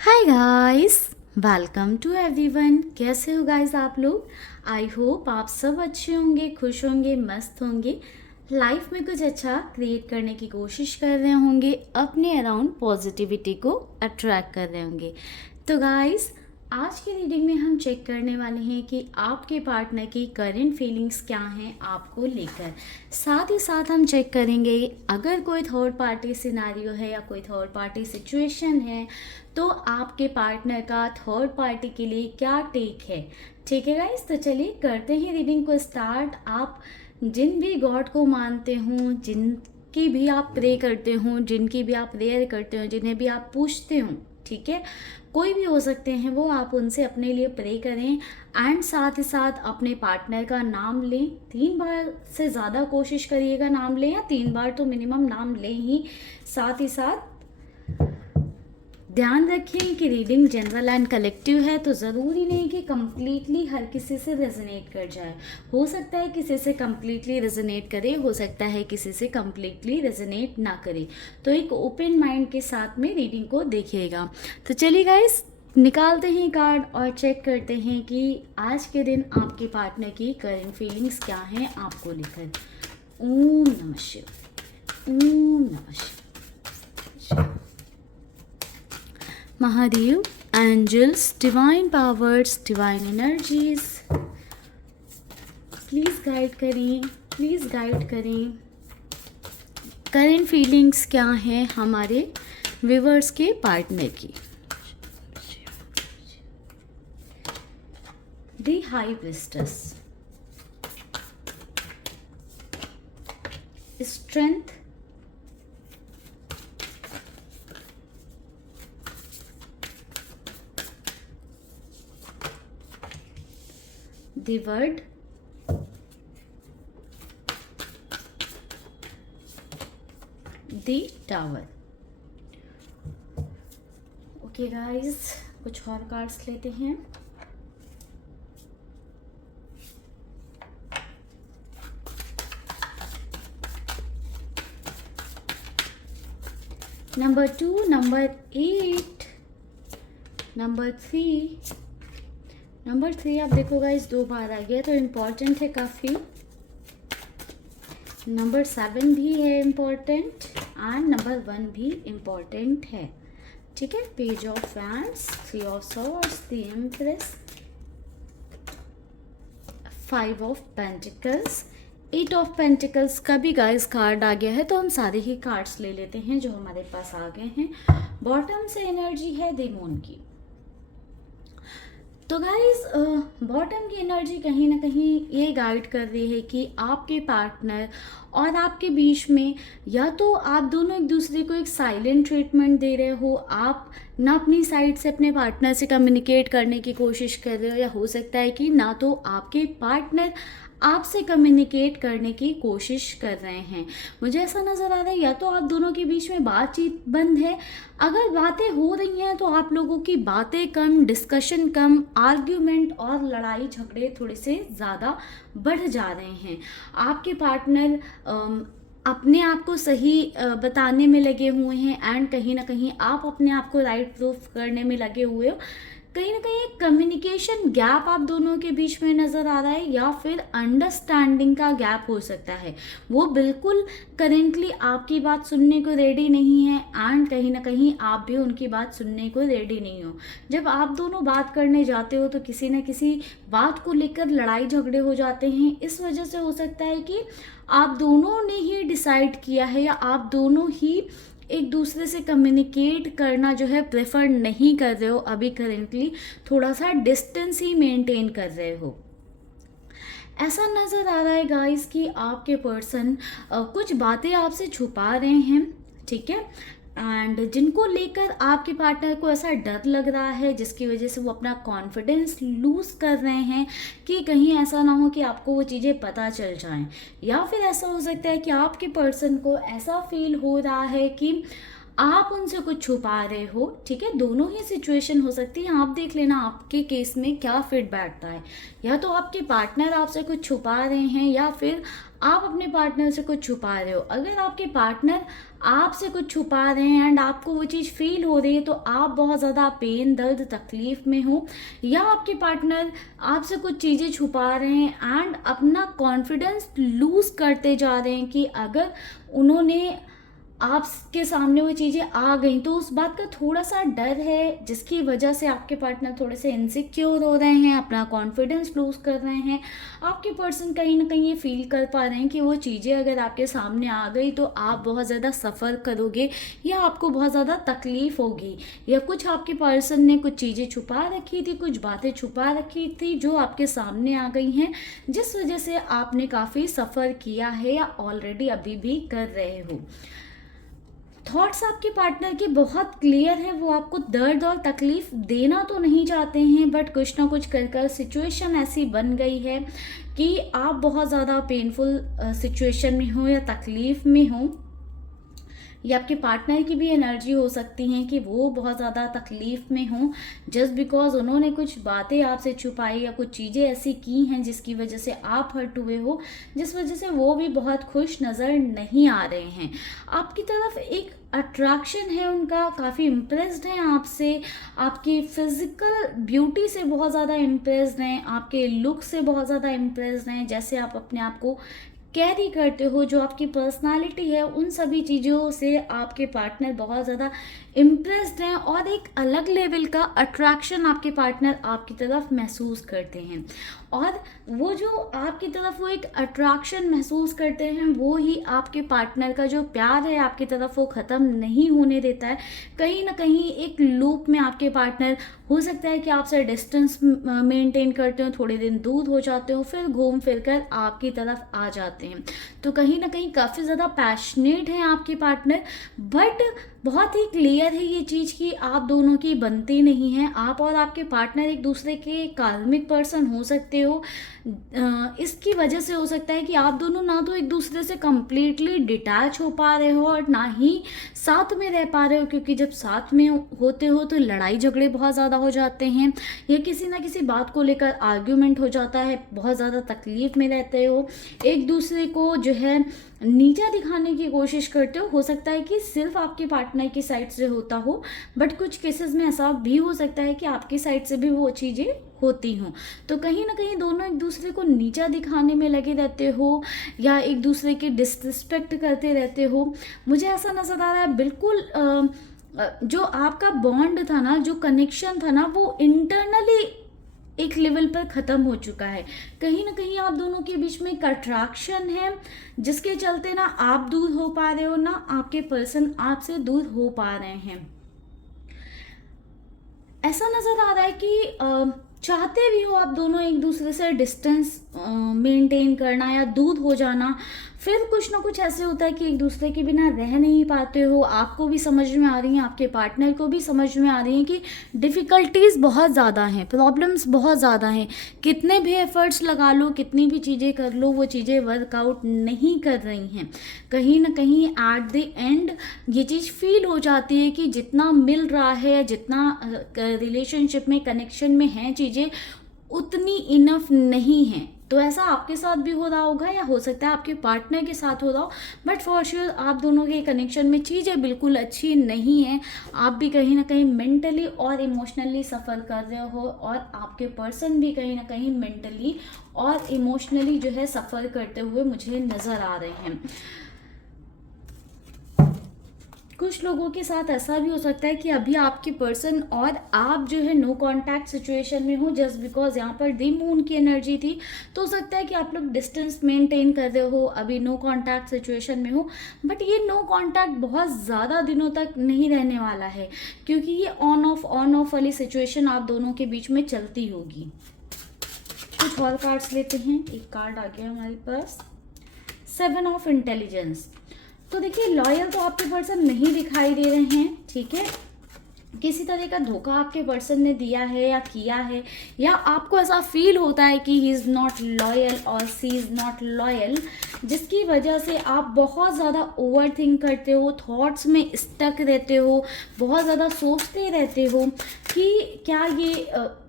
Hi guys, welcome to everyone. कैसे हो guys आप लोग? आई होप आप सब अच्छे होंगे, खुश होंगे, मस्त होंगे, लाइफ में कुछ अच्छा क्रिएट करने की कोशिश कर रहे होंगे, अपने अराउंड पॉजिटिविटी को अट्रैक्ट कर रहे होंगे। तो गाइस, आज की रीडिंग में हम चेक करने वाले हैं कि आपके पार्टनर की करंट फीलिंग्स क्या हैं आपको लेकर। साथ ही साथ हम चेक करेंगे अगर कोई थर्ड पार्टी सिनारियो है या कोई थर्ड पार्टी सिचुएशन है तो आपके पार्टनर का थर्ड पार्टी के लिए क्या टेक है। ठीक है गाइस, तो चलिए करते हैं रीडिंग को स्टार्ट। आप जिन भी गॉड को मानते हो, जिनकी भी आप प्रे करते हो, जिनकी भी आप प्रेयर करते हो, जिन्हें भी आप पूछते हो, ठीक है, कोई भी हो सकते हैं वो, आप उनसे अपने लिए प्रे करें एंड साथ ही साथ अपने पार्टनर का नाम लें। 3 बार से ज़्यादा कोशिश करिएगा नाम लें, या 3 बार तो मिनिमम नाम लें ही। साथ ही साथ ध्यान रखें कि रीडिंग जनरल एंड कलेक्टिव है, तो ज़रूरी नहीं कि कम्प्लीटली हर किसी से रेजोनेट कर जाए। हो सकता है किसी से कम्प्लीटली रेजोनेट करे, हो सकता है किसी से कम्प्लीटली रेजोनेट ना करे। तो एक ओपन माइंड के साथ में रीडिंग को देखिएगा। तो चलिए गाइस, निकालते हैं कार्ड और चेक करते हैं कि आज के दिन आपके पार्टनर की करंट फीलिंग्स क्या हैं आपको लेकर। ओम नमः शिवाय, ओम नमः शिवाय। Mahadev, angels, divine powers, divine energies, please guide करें, प्लीज़ गाइड करें। करंट फीलिंग्स क्या हैं हमारे व्यूअर्स के पार्टनर की। The high priestess, strength, the word, the tower। Okay guys, कुछ और कार्ड्स लेते हैं। Number 2, number 8, number 3। नंबर 3 आप देखो गाइस 2 बार आ गया, तो इम्पॉर्टेंट है काफ़ी। नंबर 7 भी है इम्पॉर्टेंट एंड नंबर 1 भी इम्पॉर्टेंट है। ठीक है, page of wands, 3 of swords, the empress, 5 of pentacles, 8 of pentacles का भी गाइस कार्ड आ गया है। तो हम सारे ही कार्ड्स ले लेते हैं जो हमारे पास आ गए हैं। बॉटम से एनर्जी है द मून की। तो गाइस, बॉटम की एनर्जी कहीं ना कहीं ये गाइड कर रही है कि आपके पार्टनर और आपके बीच में या तो आप दोनों एक दूसरे को एक साइलेंट ट्रीटमेंट दे रहे हो, आप ना अपनी साइड से अपने पार्टनर से कम्युनिकेट करने की कोशिश कर रहे हो, या हो सकता है कि ना तो आपके पार्टनर आपसे कम्युनिकेट करने की कोशिश कर रहे हैं। मुझे ऐसा नज़र आ रहा है या तो आप दोनों के बीच में बातचीत बंद है। अगर बातें हो रही हैं तो आप लोगों की बातें कम, डिस्कशन कम, आर्ग्यूमेंट और लड़ाई झगड़े थोड़े से ज़्यादा बढ़ जा रहे हैं। आपके पार्टनर अपने आप को सही बताने में लगे हुए हैं एंड कहीं ना कहीं आप अपने आप को राइट प्रूफ करने में लगे हुए हो। कहीं ना कहीं एक कम्युनिकेशन गैप आप दोनों के बीच में नज़र आ रहा है, या फिर अंडरस्टैंडिंग का गैप हो सकता है। वो बिल्कुल करेंटली आपकी बात सुनने को रेडी नहीं है एंड कहीं ना कहीं आप भी उनकी बात सुनने को रेडी नहीं हो। जब आप दोनों बात करने जाते हो तो किसी न किसी बात को लेकर लड़ाई झगड़े हो जाते हैं। इस वजह से हो सकता है कि आप दोनों ने ही डिसाइड किया है, या आप दोनों ही एक दूसरे से कम्युनिकेट करना जो है प्रेफर नहीं कर रहे हो। अभी करेंटली थोड़ा सा डिस्टेंस ही मेंटेन कर रहे हो। ऐसा नज़र आ रहा है गाइस कि आपके पर्सन कुछ बातें आपसे छुपा रहे हैं, ठीक है, एंड जिनको लेकर आपके पार्टनर को ऐसा डर लग रहा है, जिसकी वजह से वो अपना कॉन्फिडेंस लूज़ कर रहे हैं कि कहीं ऐसा ना हो कि आपको वो चीज़ें पता चल जाएं। या फिर ऐसा हो सकता है कि आपके पर्सन को ऐसा फील हो रहा है कि आप उनसे कुछ छुपा रहे हो, ठीक है। दोनों ही सिचुएशन हो सकती है, आप देख लेना आपके केस में क्या फिट बैठता है। या तो आपके पार्टनर आपसे कुछ छुपा रहे हैं या फिर आप अपने पार्टनर से कुछ छुपा रहे हो। अगर आपके पार्टनर आपसे कुछ छुपा रहे हैं एंड आपको वो चीज़ फील हो रही है तो आप बहुत ज़्यादा पेन, दर्द, तकलीफ में हो, या आपके पार्टनर आपसे कुछ चीज़ें छुपा रहे हैं एंड अपना कॉन्फिडेंस लूज़ करते जा रहे हैं कि अगर उन्होंने आपके सामने वो चीज़ें आ गई तो उस बात का थोड़ा सा डर है, जिसकी वजह से आपके पार्टनर थोड़े से इनसिक्योर हो रहे हैं, अपना कॉन्फिडेंस लूज कर रहे हैं। आपके पर्सन कहीं ना कहीं ये फील कर पा रहे हैं कि वो चीज़ें अगर आपके सामने आ गई तो आप बहुत ज़्यादा सफ़र करोगे या आपको बहुत ज़्यादा तकलीफ होगी, या कुछ आपके पर्सन ने कुछ चीज़ें छुपा रखी थी, कुछ बातें छुपा रखी थी जो आपके सामने आ गई हैं, जिस वजह से आपने काफ़ी सफ़र किया है या ऑलरेडी अभी भी कर रहे हो। थॉट्स आपके पार्टनर के बहुत क्लियर हैं, वो आपको दर्द और तकलीफ देना तो नहीं चाहते हैं, बट कुछ ना कुछ कर कर सिचुएशन ऐसी बन गई है कि आप बहुत ज़्यादा पेनफुल सिचुएशन में हो या तकलीफ में हो। या आपके पार्टनर की भी एनर्जी हो सकती है कि वो बहुत ज़्यादा तकलीफ़ में हों, जस्ट बिकॉज उन्होंने कुछ बातें आपसे छुपाई या कुछ चीज़ें ऐसी की हैं जिसकी वजह से आप हर्ट हुए हो, जिस वजह से वो भी बहुत खुश नज़र नहीं आ रहे हैं। आपकी तरफ एक अट्रैक्शन है उनका, काफ़ी इम्प्रेस्ड हैं आपसे, आपकी फ़िज़िकल ब्यूटी से बहुत ज़्यादा इम्प्रेस्ड हैं, आपके लुक से बहुत ज़्यादा इम्प्रेस्ड हैं, जैसे आप अपने आप को कैरी करते हो, जो आपकी पर्सनालिटी है, उन सभी चीज़ों से आपके पार्टनर बहुत ज़्यादा इम्प्रेस्ड हैं और एक अलग लेवल का अट्रैक्शन आपके पार्टनर आपकी तरफ महसूस करते हैं। और वो जो आपकी तरफ वो एक अट्रैक्शन महसूस करते हैं, वो ही आपके पार्टनर का जो प्यार है आपकी तरफ वो ख़त्म नहीं होने देता है। कहीं ना कहीं एक लूप में आपके पार्टनर, हो सकता है कि आपसे डिस्टेंस मेंटेन करते हो, थोड़े दिन दूर हो जाते हो, फिर घूम फिर कर आपकी तरफ आ जाते हैं। तो कहीं ना कहीं काफ़ी ज़्यादा पैशनेट हैं आपके पार्टनर, बट बहुत ही क्लियर है ये चीज़ कि आप दोनों की बनती नहीं है। आप और आपके पार्टनर एक दूसरे के कार्मिक पर्सन हो सकते हो। इसकी वजह से हो सकता है कि आप दोनों ना तो एक दूसरे से कंप्लीटली डिटैच हो पा रहे हो और ना ही साथ में रह पा रहे हो, क्योंकि जब साथ में होते हो तो लड़ाई झगड़े बहुत ज़्यादा हो जाते हैं या किसी ना किसी बात को लेकर आर्ग्यूमेंट हो जाता है, बहुत ज़्यादा तकलीफ में रहते हो, एक दूसरे को जो है नीचा दिखाने की कोशिश करते हो सकता है कि सिर्फ आपके पार्टनर की साइड से होता हो, बट कुछ केसेस में ऐसा भी हो सकता है कि आपकी साइड से भी वो चीज़ें होती हों। तो कहीं ना कहीं दोनों एक दूसरे को नीचा दिखाने में लगे रहते हो या एक दूसरे की डिसरिस्पेक्ट करते रहते हो। मुझे ऐसा नज़र आ रहा है बिल्कुल जो आपका बॉन्ड था ना, जो कनेक्शन था ना, वो इंटरनली एक लेवल पर ख़त्म हो चुका है। कहीं ना कहीं आप दोनों के बीच में एक अट्रैक्शन है, जिसके चलते ना आप दूर हो पा रहे हो ना आपके पर्सन आपसे दूर हो पा रहे हैं। ऐसा नज़र आ रहा है कि चाहते भी हो आप दोनों एक दूसरे से डिस्टेंस मेंटेन करना या दूर हो जाना, फिर कुछ ना कुछ ऐसे होता है कि एक दूसरे के बिना रह नहीं पाते हो। आपको भी समझ में आ रही हैं, आपके पार्टनर को भी समझ में आ रही हैं कि डिफ़िकल्टीज़ बहुत ज़्यादा हैं, प्रॉब्लम्स बहुत ज़्यादा हैं। कितने भी एफ़र्ट्स लगा लो, कितनी भी चीज़ें कर लो, वो चीज़ें वर्कआउट नहीं कर रही हैं। कहीं ना कहीं एट द एंड ये चीज़ फील हो जाती है कि जितना मिल रहा है, जितना रिलेशनशिप में, कनेक्शन में है चीज़ें, उतनी इनफ नहीं है। तो ऐसा आपके साथ भी हो रहा होगा या हो सकता है आपके पार्टनर के साथ हो रहा हो, बट फॉर श्योर आप दोनों के कनेक्शन में चीज़ें बिल्कुल अच्छी नहीं हैं। आप भी कहीं ना कहीं मेंटली और इमोशनली सफ़र कर रहे हो और आपके पर्सन भी कहीं ना कहीं मेंटली और इमोशनली जो है सफ़र करते हुए मुझे नज़र आ रहे हैं। कुछ लोगों के साथ ऐसा भी हो सकता है कि अभी आपके पर्सन और आप जो है नो कांटेक्ट सिचुएशन में हो, जस्ट बिकॉज यहाँ पर दी मून की एनर्जी थी, तो हो सकता है कि आप लोग डिस्टेंस मेंटेन कर रहे हो, अभी नो कांटेक्ट सिचुएशन में हो। बट ये नो कांटेक्ट बहुत ज़्यादा दिनों तक नहीं रहने वाला है, क्योंकि ये ऑन ऑफ वाली सिचुएशन आप दोनों के बीच में चलती होगी। कुछ और कार्ड्स लेते हैं। एक कार्ड आ गया हमारे पास, 7 ऑफ इंटेलिजेंस। तो देखिए लॉयल तो आपके पर्सन नहीं दिखाई दे रहे हैं, ठीक है। किसी तरह का धोखा आपके पर्सन ने दिया है या किया है, या आपको ऐसा फील होता है कि ही इज़ नॉट लॉयल और सी इज़ नॉट लॉयल, जिसकी वजह से आप बहुत ज़्यादा ओवर थिंक करते हो, थॉट्स में स्टक रहते हो, बहुत ज़्यादा सोचते रहते हो कि क्या ये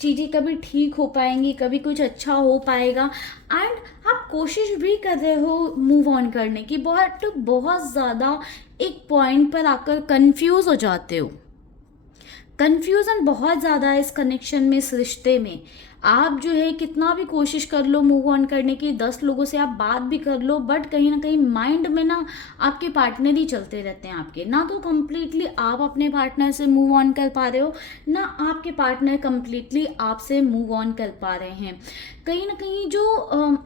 चीज़ें कभी ठीक हो पाएंगी, कभी कुछ अच्छा हो पाएगा, एंड आप कोशिश भी कर रहे हो मूव ऑन करने की, बहुत ज़्यादा एक पॉइंट पर आकर कंफ्यूज हो जाते हो। कन्फ्यूज़न बहुत ज़्यादा है इस कनेक्शन में, इस रिश्ते में। आप जो है कितना भी कोशिश कर लो मूव ऑन करने की, 10 लोगों से आप बात भी कर लो, बट कहीं ना कहीं माइंड में ना आपके पार्टनर ही चलते रहते हैं आपके, ना तो कम्प्लीटली आप अपने पार्टनर से मूव ऑन कर पा रहे हो, ना आपके पार्टनर कम्प्लीटली आपसे मूव ऑन कर पा रहे हैं। कहीं ना कहीं जो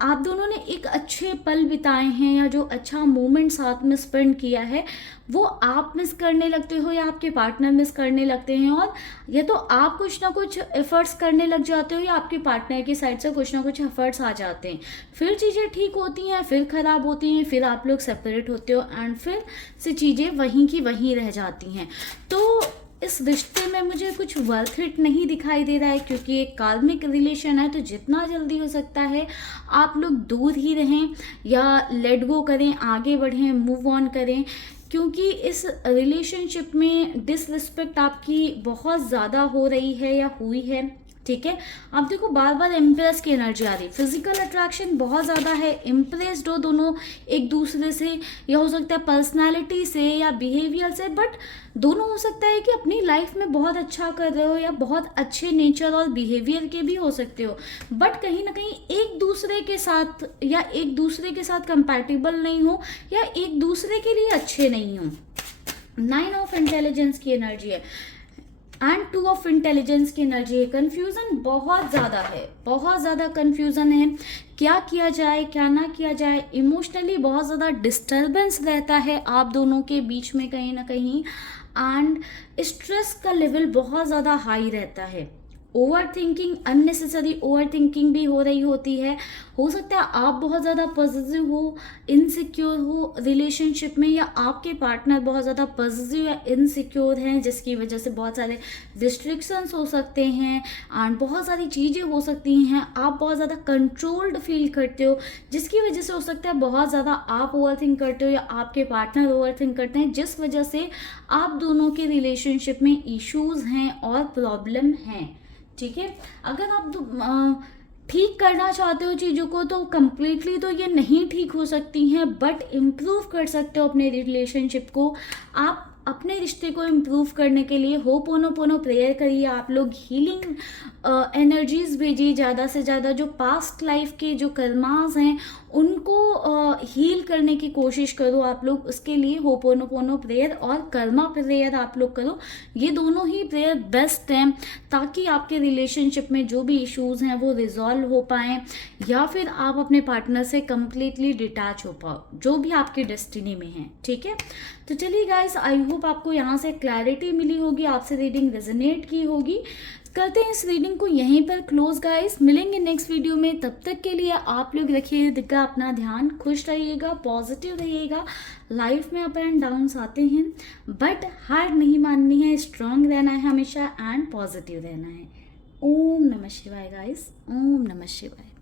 आप दोनों ने एक अच्छे पल बिताए हैं या जो अच्छा मोमेंट साथ में स्पेंड किया है, वो आप मिस करने लगते हो या आपके पार्टनर मिस करने लगते हैं, और या तो आप कुछ ना कुछ एफर्ट्स करने लग जाते हो या आपके पार्टनर की साइड से कुछ ना कुछ एफर्ट्स आ जाते हैं। फिर चीज़ें ठीक होती हैं, फिर ख़राब होती हैं, फिर आप लोग सेपरेट होते हो, एंड फिर से चीज़ें वहीं की वहीं रह जाती हैं। तो इस रिश्ते में मुझे कुछ वर्थ इट नहीं दिखाई दे रहा है, क्योंकि एक कार्मिक रिलेशन है, तो जितना जल्दी हो सकता है आप लोग दूर ही रहें या लेट गो करें, आगे बढ़ें, मूव ऑन करें, क्योंकि इस रिलेशनशिप में डिसरिस्पेक्ट आपकी बहुत ज़्यादा हो रही है या हुई है। ठीक है, अब देखो बार बार इम्प्रेस की एनर्जी आ रही, फिजिकल अट्रैक्शन बहुत ज़्यादा है, इम्प्रेस्ड हो दोनों एक दूसरे से, या हो सकता है पर्सनालिटी से या बिहेवियर से, बट दोनों हो सकता है कि अपनी लाइफ में बहुत अच्छा कर रहे हो या बहुत अच्छे नेचर और बिहेवियर के भी हो सकते हो, बट कहीं ना कहीं एक दूसरे के साथ या एक दूसरे के साथ कंपैटिबल नहीं हो या एक दूसरे के लिए अच्छे नहीं हो। 9 ऑफ इंटेलिजेंस की एनर्जी है एंड 2 ऑफ इंटेलिजेंस की एनर्जी है। कन्फ्यूज़न बहुत ज़्यादा है, बहुत ज़्यादा कन्फ्यूज़न है, क्या किया जाए क्या ना किया जाए। इमोशनली बहुत ज़्यादा डिस्टर्बेंस रहता है आप दोनों के बीच में कहीं ना कहीं, एंड स्ट्रेस का लेवल बहुत ज़्यादा हाई रहता है। Over thinking, unnecessary over thinking भी हो रही होती है। हो सकता है आप बहुत ज़्यादा पॉजिटिव हो, इनसिक्योर हो रिलेशनशिप में, या आपके पार्टनर बहुत ज़्यादा पॉजिटिव या इनसिक्योर हैं, जिसकी वजह से बहुत सारे रिस्ट्रिक्शंस हो सकते हैं एंड बहुत सारी चीज़ें हो सकती हैं। आप बहुत ज़्यादा कंट्रोल्ड फील करते हो, जिसकी वजह से हो सकता है बहुत ज़्यादा आप ओवर थिंक करते हो या आपके पार्टनर ओवर थिंक करते हैं, जिस वजह से आप दोनों के रिलेशनशिप में इश्यूज़ हैं और प्रॉब्लम हैं। ठीक है, अगर आप ठीक करना चाहते हो चीज़ों को, तो कम्प्लीटली तो ये नहीं ठीक हो सकती हैं, बट इम्प्रूव कर सकते हो अपने रिलेशनशिप को। आप अपने रिश्ते को इम्प्रूव करने के लिए होपोनोपोनो प्रेयर करिए, आप लोग हीलिंग एनर्जीज भेजिए ज़्यादा से ज़्यादा, जो पास्ट लाइफ के जो कर्मास हैं उनको हील करने की कोशिश करो आप लोग। उसके लिए होपोनोपोनो प्रेयर और कर्मा प्रेयर आप लोग करो, ये दोनों ही प्रेयर बेस्ट हैं, ताकि आपके रिलेशनशिप में जो भी इश्यूज हैं वो रिजॉल्व हो पाएँ, या फिर आप अपने पार्टनर से कम्प्लीटली डिटैच हो पाओ, जो भी आपकी डेस्टिनी में है। ठीक है, तो चलिए गाइस, आई होप आपको यहाँ से क्लैरिटी मिली होगी, आपसे रीडिंग रेजोनेट की होगी। करते हैं इस रीडिंग को यहीं पर क्लोज गाइस, मिलेंगे नेक्स्ट वीडियो में। तब तक के लिए आप लोग रखिएगा अपना ध्यान, खुश रहिएगा, पॉजिटिव रहिएगा। लाइफ में अप एंड डाउन्स आते हैं, बट हार नहीं माननी है, स्ट्रांग रहना है हमेशा एंड पॉजिटिव रहना है। ओम नमः शिवाय गाइस, ओम नमः शिवाय।